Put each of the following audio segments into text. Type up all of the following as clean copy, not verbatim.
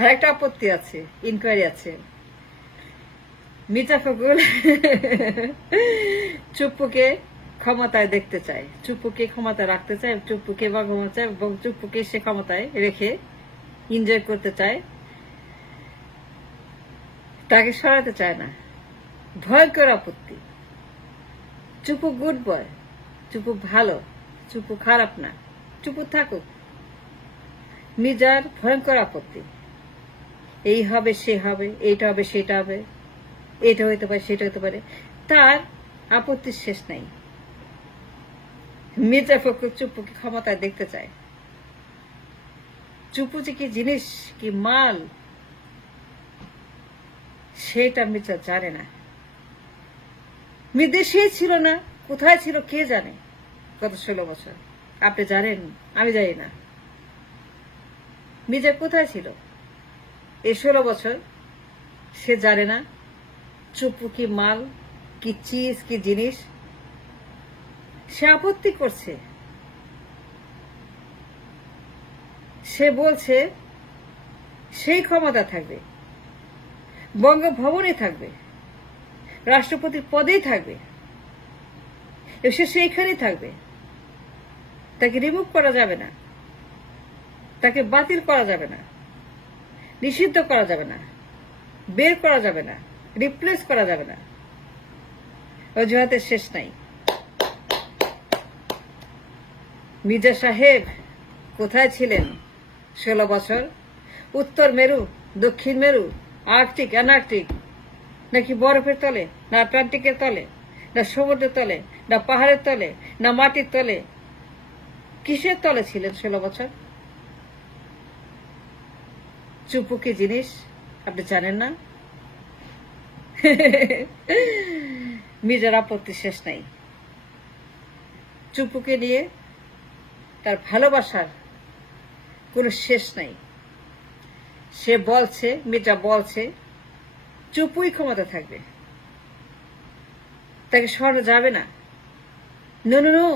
আর একটা আপত্তি আছে, ইনকোয়ারি আছে। মির্জা ফখরুল চুপ্পুকে ক্ষমতায় দেখতে চায়, চুপ্পুকে ক্ষমতায় রাখতে চায়, চুপ্পুকে বঙ্গবন্ধু চায় এবং চুপ্পুকে সে ক্ষমতায় রেখে এনজয় করতে চায়, তাকে সরাতে চায় না। ভয়ঙ্কর আপত্তি। চুপ্পু গুড বয়, চুপ্পু ভালো, চুপ্পু খারাপ না, চুপ্পু থাকুক। মির্জার ভয়ঙ্কর আপত্তি। এই হবে, সে হবে, এইটা হবে, সেটা হবে, এটা হইতে পারে, সেটা হইতে পারে, তার আপত্তির শেষ নাই। মির্জা ফখরুল চুপ্পুকে ক্ষমতায় দেখতে চায়। চুপ্পু যে কি জিনিস, কি মাল, সেটা মির্জা জানে না। দেশে ছিল না, কোথায় ছিল কে জানে গত 16 বছর। আপনি জানেন, আমি জানি না মির্জা কোথায় ছিল এই 16 বছর। সে জানে না চুপ্পু কি মাল, কি চিজ, কি জিনিস। সে আপত্তি করছে, সে বলছে সেই ক্ষমতা থাকবে, বঙ্গভবনে থাকবে, রাষ্ট্রপতির পদেই থাকবে, সে সেইখানেই থাকবে। তাকে রিমুভ করা যাবে না, তাকে বাতিল করা যাবে না, নিষিদ্ধ করা যাবে না, বের করা যাবে না, রিপ্লেস করা যাবে না। অজুহাতের শেষ নাই। মির্জা সাহেব কোথায় ছিলেন 16 বছর? উত্তর মেরু, দক্ষিণ মেরু, আর্কটিক, অ্যান্টার্কটিক, নাকি বরফের তলে, না আটলান্টিকের তলে, না সমুদ্রের তলে, না পাহাড়ের তলে, না মাটির তলে? কিসের তলে ছিলেন 16 বছর? চুপ্পু কি জিনিস আপনি জানেন না? মির্জার আপত্তি শেষ নাই। চুপ্পুকে নিয়ে তার ভালোবাসার কোনো শেষ নাই। সে বলছে, মির্জা বলছে চুপ্পুই ক্ষমতা থাকবে, তাকে সরানো যাবে না। নো নো নো,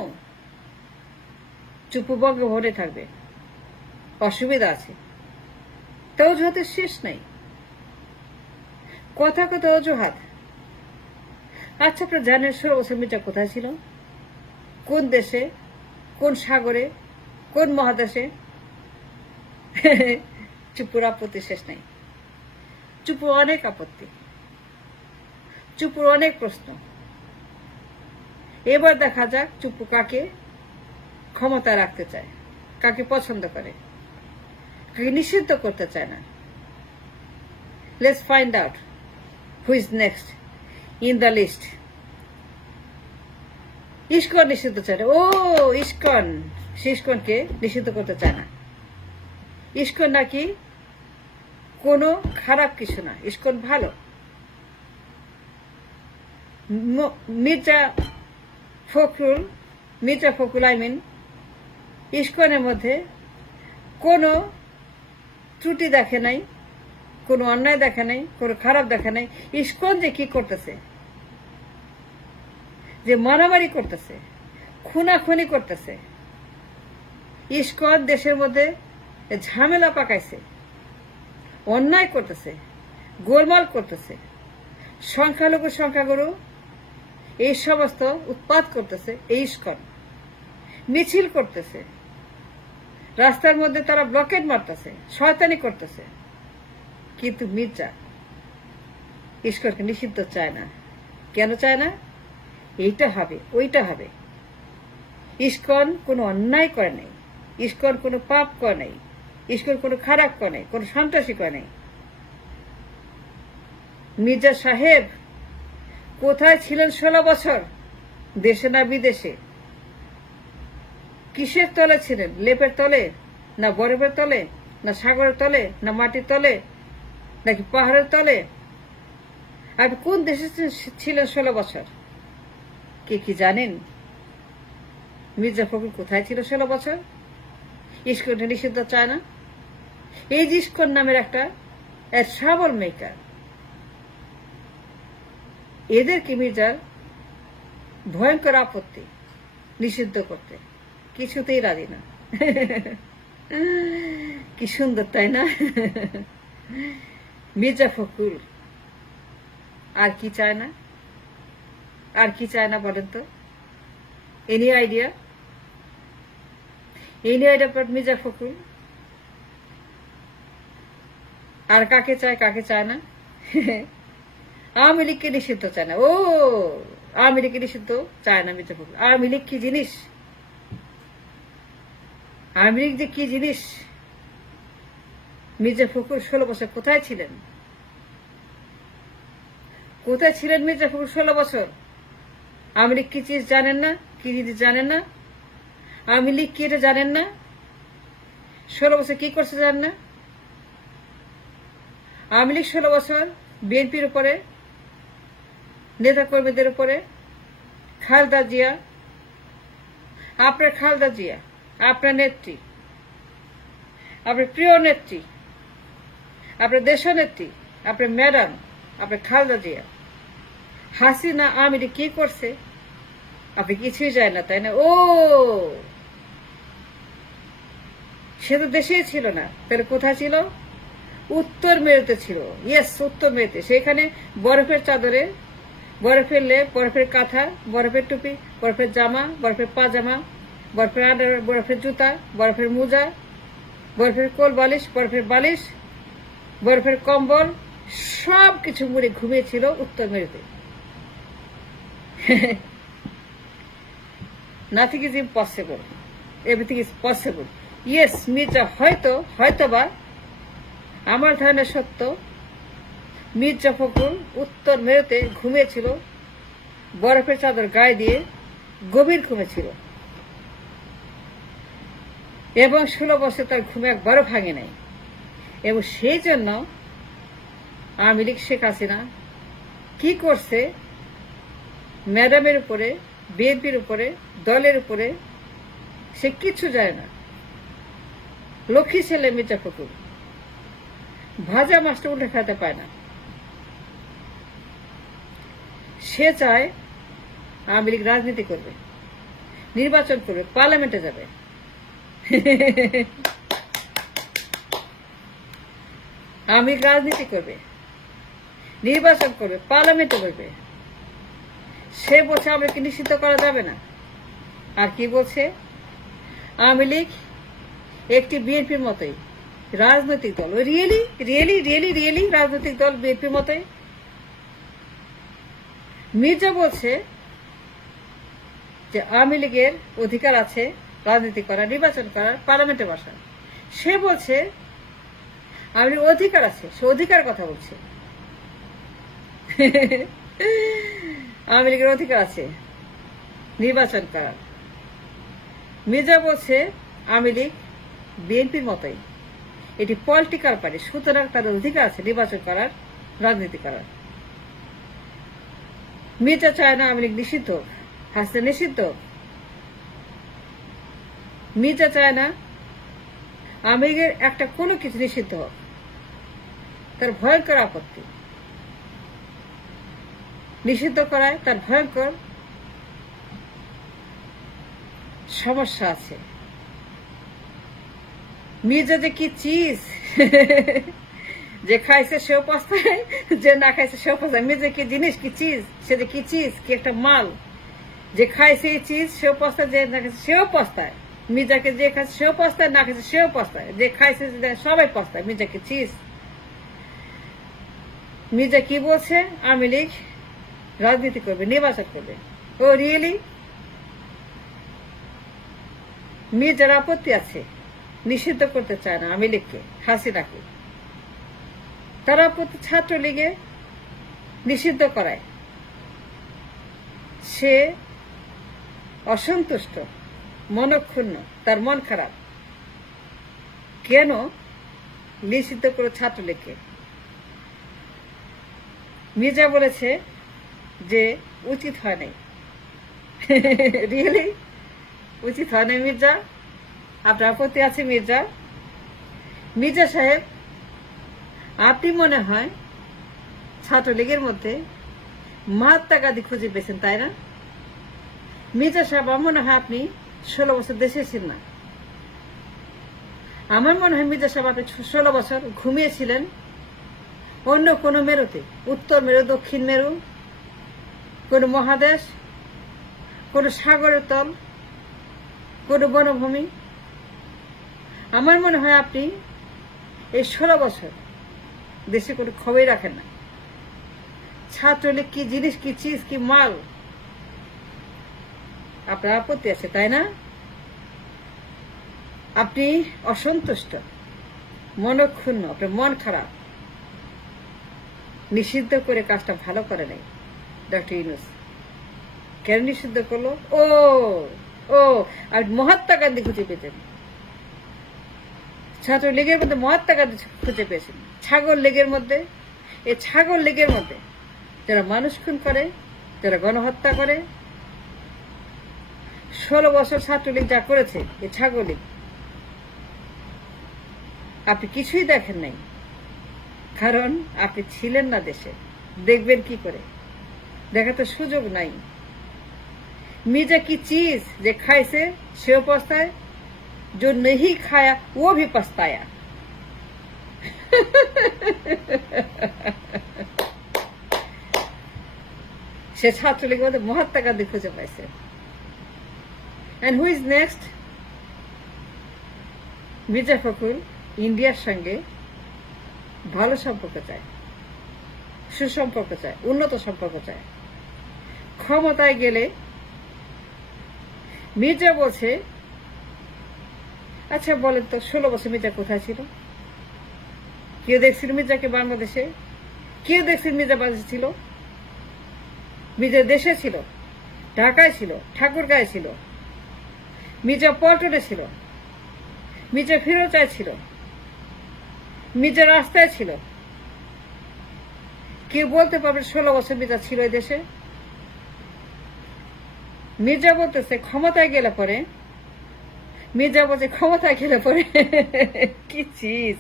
চুপ্পু বঙ্গভবনে থাকবে, অসুবিধা আছে। তা অজুহাতের শেষ নাই। কথা কথা অজুহাত। আচ্ছা, আপনারা জানেন 16 বছর মির্জা কোথায় ছিল? কোন দেশে, কোন সাগরে, কোন মহাদেশে? চুপ্পুর আপত্তি শেষ নাই। চুপ্পুর অনেক আপত্তি, চুপ্পুর অনেক প্রশ্ন। এবার দেখা যাক চুপ্পু কাকে ক্ষমতা রাখতে চায়, কাকে পছন্দ করে, কাকে নিষিদ্ধ করতে চায় না। Let's find out who is next in the list. ISKCON নিষিদ্ধ চায় না। ও ইস্কন, সে ইস্কনকে নিষিদ্ধ করতে চায় না। ইস্কন নাকি কোনো খারাপ কিছু না, ইস্কন ভালো। মির্জা ফখরুল আই মিন ইস্কনের মধ্যে কোনো ত্রুটি দেখে নাই, কোনো অন্যায় দেখে নাই, কোনো খারাপ দেখে নাই। ইস্কন যে কি করতেছে, যে মারামারি করতেছে, খুনাখুনি করতেছে, ইস্কন দেশের মধ্যে ঝামেলা পাকাইছে, অন্যায় করতেছে, গোলমাল করতেছে, সংখ্যালঘু সংখ্যাগুরু এই সমস্ত উৎপাত করতেছে। এই ইস্কন মিছিল করতেছে, রাস্তার মধ্যে তারা ব্লকেট মারতেছে, শয়তানি করতেছে। কিন্তু মির্জা ইস্কনকে নিষিদ্ধ চায় না। কেন চায় না? এইটা হবে, ওইটা হবে। ইস্কন কোনো অন্যায় করে নাই, ইস্কন কোনো পাপ করে নাই, ইস্কন কোনো খারাপ করে নাই, কোনো সন্ত্রাসী করে নাই। মির্জা সাহেব কোথায় ছিলেন 16 বছর? দেশে না বিদেশে? কিসের তলে ছিলেন? লেপের তলে, না বরফের তলে, না সাগরের তলে, না মাটির তলে, নাকি পাহাড়ের তলে? আপনি কোন দেশে ছিলেন 16 বছর? কে কি জানেন? মির্জা ফখরুল কোথায় ছিল 16 বছর? ইস্কনকে নিষিদ্ধ চায় না। এই যে ইস্কন নামের একটা ট্রাবল মেকার, এদেরকে মির্জার ভয়ঙ্কর আপত্তি নিষিদ্ধ করতে, কিছুতেই রাজি না। কি সুন্দর, তাই না? মির্জা ফখরুল আর কি চায় না? আর কি চায় না বলেন তো? Any idea? Any idea but Mirza Fakhrul? আর কাকে চায়, কাকে চায় না? আওয়ামী লীগকে নিষিদ্ধ চায় না। ও আওয়ামী লীগকে নিষিদ্ধ চায় না মির্জা ফখরুল। আওয়ামী লীগ কি জিনিস? আওয়ামী লীগ যে কি জিনিস? মির্জা ফখরুল 16 বছর কোথায় ছিলেন? কোথায় ছিলেন মির্জা ফখরুল 16 বছর? আওয়ামী লীগ কি চিজ জানেন না? কি জিনিস জানেন না? আওয়ামী লীগ কি এটা জানেন না? 16 বছর কি করছে জানেন না? আওয়ামী লীগ 16 বছর বিএনপির উপরে, নেতা কর্মীদের উপরে, খালেদা জিয়া, আপনার খালেদা জিয়া, আপনার নেত্রী, আপনার প্রিয় নেত্রী, আপনার দেশনেত্রী, আপনার ম্যাডাম, আপনার খালেদা জিয়া, হাসিনা আওয়ামী লীগ কি করছে আপনি কিছুই যায় না, তাই না? ও সে তো দেশেই ছিল না, তাহলে কোথায় ছিল? উত্তর মেরুতে ছিল। ইয়েস, উত্তর মেরুতে। সেখানে বরফের চাদরে, বরফের লেপ, বরফের কাঁথা, বরফের টুপি, বরফের জামা, বরফের পাজামা, বরফের আন্ডার, বরফের জুতা, বরফের মোজা, বরফের কোল বালিশ, বরফের বালিশ, বরফের কম্বল, সবকিছু মুড়ে ঘুমিয়েছিল উত্তর মেরুতে। Nothing is impossible, everything is possible. Yes, Mirza হয়তোবা আমার ধারণা সত্য, মির্জা ফখরুল উত্তর মেরুতে ঘুমিয়েছিল, বরফের চাদর গায়ে দিয়ে গভীর ঘুমেছিল, এবং 16 বছর তার ঘুমে একবারও ভাঙে নাই। এবং সেই জন্য আওয়ামী লীগ শেখ হাসিনা কি করছে ম্যাডামের উপরে, বিএনপির উপরে, দলের উপরে, সে কিচ্ছু যায় না। লক্ষ্মী ছেলে মির্জা ফখরুল, ভাজা মাছটা উল্টে খেতে পায় না। সে চায় আওয়ামী লীগ রাজনীতি করবে, নির্বাচন করবে, পার্লামেন্টে যাবে। আওয়ামী লীগ রাজনীতি করবে, নির্বাচন করবে, পার্লামেন্টে বসবে। সে বলছে আওয়ামী লীগকে নিষিদ্ধ করা যাবে না। আর কি বলছে? আওয়ামী লীগ একটি বিএনপির মতোই রাজনৈতিক দল। রিয়েলি রিয়েলি রিয়েলি রিয়েলি রাজনৈতিক দল বিএনপির মতোই। মির্জা বলছে যে আওয়ামী লীগের অধিকার আছে রাজনীতি করার, নির্বাচন করার, পার্লামেন্টে বসার। সে বলছে আওয়ামী লীগের অধিকার আছে, সে অধিকার কথা বলছে। আওয়ামী লীগের অধিকার আছে নির্বাচন করার। মির্জা বলছে আওয়ামী লীগ বিএনপির মতোই, এটি পলিটিক্যাল পার্টি, সুতরাং তাদের অধিকার আছে নির্বাচন করার, রাজনীতি করার। মির্জা চায় না আওয়ামী লীগ নিষিদ্ধ, হাসিনা নিষিদ্ধ। মির্জা চায় না আওয়ামী লীগের একটা কোনো কিছু নিষিদ্ধ হোক, তার ভয়ঙ্কর আপত্তি। নিষিদ্ধ করায় তার ভয়ঙ্কর সমস্যা আছে। মির্জা যে কি চিজ, যে খাইছে সেও পস্তায়, যে না খাইছে সেও পস্তায়। মির্জা কি জিনিস, কি চিজ, সে যে কি চিজ, কি একটা মাল। যে খাইছে এই চিজ সেও পস্তায়, যে না খাইছে সেও পস্তায়। মির্জাকে যে খাইছে সেও পস্তায়, না খাইছে সেও পস্তায়, যে খাইছে সবাই পস্তায়। মির্জা কি চিজ। মির্জা কি বলছে? আওয়ামী লীগ রাজনীতি করবে, নির্বাচন করবে। ও রিয়েলি? মির্জার আপত্তি আছে, নিষিদ্ধ করতে চায় না আওয়ামী লীগকে, হাসিনাকে। তারা আপত্তি ছাত্রলীগে নিষিদ্ধ করায় সে অসন্তুষ্ট, মনক্ষুণ্ণ, তার মন খারাপ। কেন নিষিদ্ধ করে ছাত্রলীগকে? মির্জা বলেছে যে উচিত হয় নাই। রিয়েলি উচিত হয় নাই মির্জা? আপনার আপত্তি আছে মির্জা? মির্জা সাহেব, আপনি মনে হয় ছাত্রলীগের মধ্যে মহাত্মা গান্ধী খুঁজে পেয়েছেন, তাই না? মির্জা সাহেব, আমার মনে হয় আপনি 16 বছর দেশে ছিলেন না। আমার মনে হয় মির্জা সাহেব আপনি 16 বছর ঘুমিয়েছিলেন, অন্য কোন মেরুতে, উত্তর মেরু, দক্ষিণ মেরু, কোন মহাদেশ, কোন সাগরের তল, কোন বনভূমি। আমার মনে হয় আপনি এই 16 বছর দেশে কোনো খবরই রাখেন না। ছাত্রলীগ কি জিনিস, কি চিজ, কি মাল, আপনার আপত্তি আছে, তাই না? আপনি অসন্তুষ্ট, মনক্ষুণ্ণ, আপনার মন খারাপ। নিষিদ্ধ করে কাজটা ভালো করে নাই ডক্টর ইউনূস। কেন নিষিদ্ধ করলো? ও আর মহাত্মা গান্ধী খুঁজে পেয়েছেন, ছাত্রলীগের মধ্যে মহাত্মা গান্ধী খুঁজে পেয়েছেন। ছাগল লীগের মধ্যে, এই ছাগল লীগের মধ্যে যারা মানুষ খুন করে, যারা গণহত্যা করে, 16 বছর ছাত্রলীগ যা করেছে, এই ছাগল লীগ, আপনি কিছুই দেখেন নাই, কারণ আপনি ছিলেন না দেশে। দেখবেন কি করে? দেখা তো সুযোগ নাই। মির্জা কি চিজ যে খাইছে সেও পস্তায়, जो नहीं खाया वो भी पछताया। সে ছাত্রলীগের মধ্যে মহাত্মা গান্ধী খুঁজে পাইছে। And who is next? Mirza Fakhrul ইন্ডিয়ার সঙ্গে ভালো সম্পর্ক চায়, সুসম্পর্ক চায়, উন্নত সম্পর্ক চায়। ক্ষমতায় গেলে মির্জা বলছে, আচ্ছা বলেন তো 16 বছর মির্জা কোথায় ছিল? কেউ দেখছিল মির্জাকে বাংলাদেশে? কেউ দেখছিল মির্জা বাংলাদেশে ছিল? মির্জা দেশে ছিল, ঢাকায় ছিল, ঠাকুরগাঁয়ে ছিল, মির্জা পল্টনে ছিল, মির্জা ফিরোজায় ছিল, মির্জা রাস্তায় ছিল। কেউ বলতে পারবে 16 বছর মির্জা ছিল এই দেশে? মির্জা বলতেছে ক্ষমতায় গেলে পরে, मिर्जा बोलते क्षमता खेले पड़े की चीज,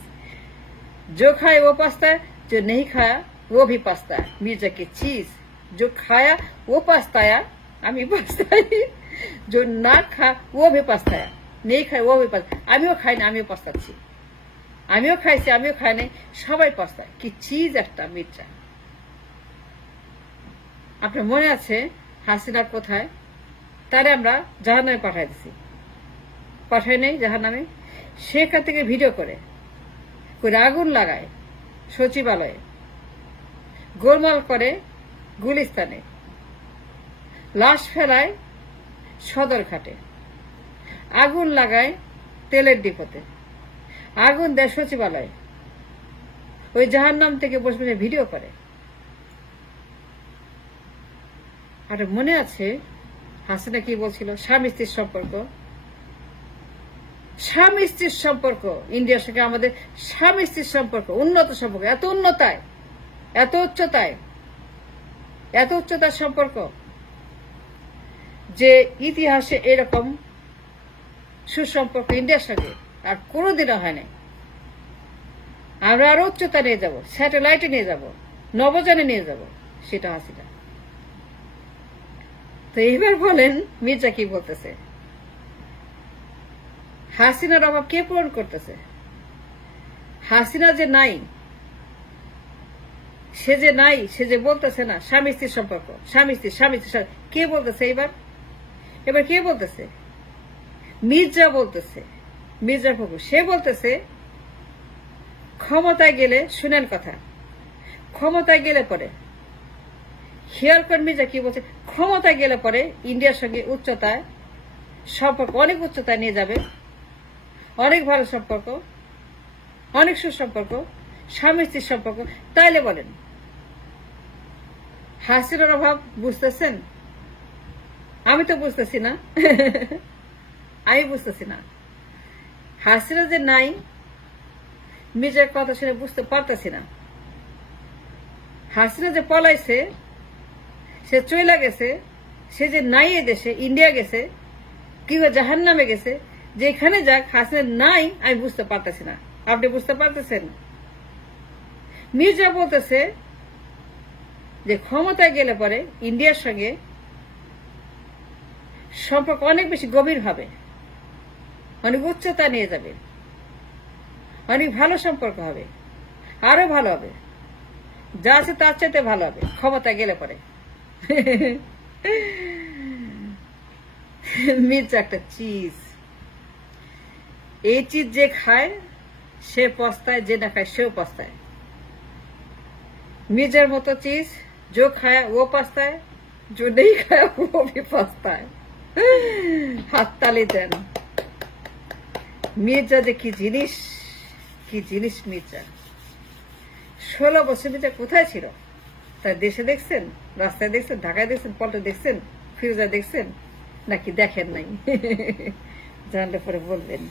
जो खाए वो पछता है, जो नहीं खाया वो भी पछता है। मिर्जा की चीज, जो खाया वो पछताया, आमी पछताई, जो ना खा वो भी पछताया, नहीं खाए वो भी पछताया। आमिও খাই না, আমিও পস্তাচ্ছি, আমিও খাইছি, আমিও খাই নাই, সবাই পস্তায়। কি চিজ একটা মির্জা। আপনার মনে আছে হাসিনা কোথায়? তারে আমরা জাহান্নামে পাঠাই দিছি, পাঠায় নেই জাহান্নামে। সেখান থেকে ভিডিও করে আগুন লাগায় সচিবালয়ে, গোলমাল করে গুলিস্তানে, লাশ ফেলায় সদরঘাটে, আগুন লাগায় তেলের ডিপোতে, আগুন দেয় সচিবালয়ে। ওই জাহান্নাম থেকে বসে বসে ভিডিও করে। আর মনে আছে হাসিনা কি বলছিল? স্বামী স্ত্রীর সম্পর্ক, স্বামী স্ত্রীর সম্পর্ক ইন্ডিয়ার সঙ্গে আমাদের স্বামী স্ত্রীর সম্পর্ক, উন্নত সম্পর্ক, এত উন্নতায়, এত উচ্চতায়, এত উচ্চতার সম্পর্ক যে ইতিহাসে এরকম সুসম্পর্ক ইন্ডিয়ার সঙ্গে আর কোনোদিনও হয় নাই। আমরা আরো উচ্চতা নিয়ে যাব, স্যাটেলাইটে নিয়ে যাব, নবযানে নিয়ে যাব, সেটা হাসিনা। তো এইবার বলেন মির্জা কি বলতেছে? হাসিনার অভাব কে পূরণ করতেছে? হাসিনা যে নাই, সে যে নাই, সে যে বলতেছে না স্বামী স্ত্রীর সম্পর্ক, স্বামী স্ত্রী, স্বামী স্ত্রী, কে বলতেছে? এবার কে বলতেছে? মির্জা বলতেছে, মির্জা ফখরুল। সে বলতেছে ক্ষমতায় গেলে, শুনেন কথা, ক্ষমতায় গেলে পরে, খেয়াল করেন মির্জা কি বলছে, ক্ষমতায় গেলে পরে ইন্ডিয়ার সঙ্গে উচ্চতায় সম্পর্ক, অনেক উচ্চতায় নিয়ে যাবে, অনেক ভালো সম্পর্ক, অনেক সুসম্পর্ক, স্বামী স্ত্রীর সম্পর্ক। তাইলে বলেন হাসিনার অভাব বুঝতেছেন? আমি তো বুঝতেছি না, আমি বুঝতেছি না। হাসিনা যে নাই, মির্জার কথা শুনে বুঝতে পারতেছি না। হাসিনা যে পলাইছে, সে চইলা গেছে, সে যে নাই এ দেশে, ইন্ডিয়া গেছে, কিংবা জাহান্নামে গেছে, যেখানে যাক হাসিনা নাই, আমি বুঝতে পারতেছি না। আপনি বুঝতে পারতেছেন? মির্জা বলতেছে যে ক্ষমতায় গেলে পরে ইন্ডিয়ার সঙ্গে সম্পর্ক অনেক বেশি গভীর হবে, অনেক উচ্চতা নিয়ে যাবে, অনেক ভালো সম্পর্ক হবে, আরো ভালো হবে। যা আছে তার চাইতে ভালো হবে ক্ষমতা গেলে পরে। মির্জা একটা চিজ, এই চিজ যে খায় সে পস্তায়, যে না খায় সেও পস্তায়। मिर्जार मतो चीज जो खाया वो पछता है, जो नहीं खाया वो भी पछता है। हाथ ताली देन। मिर्जा जे की जिनिस मिर्जा 16 বছর মির্জা কোথায় ছিল? তার দেশে দেখছেন, রাস্তায় দেখছেন, ঢাকায় দেখছেন, পল্টে দেখছেন, ফিরোজা দেখছেন নাকি দেখেন নাই? জানলে পরে বলবেন।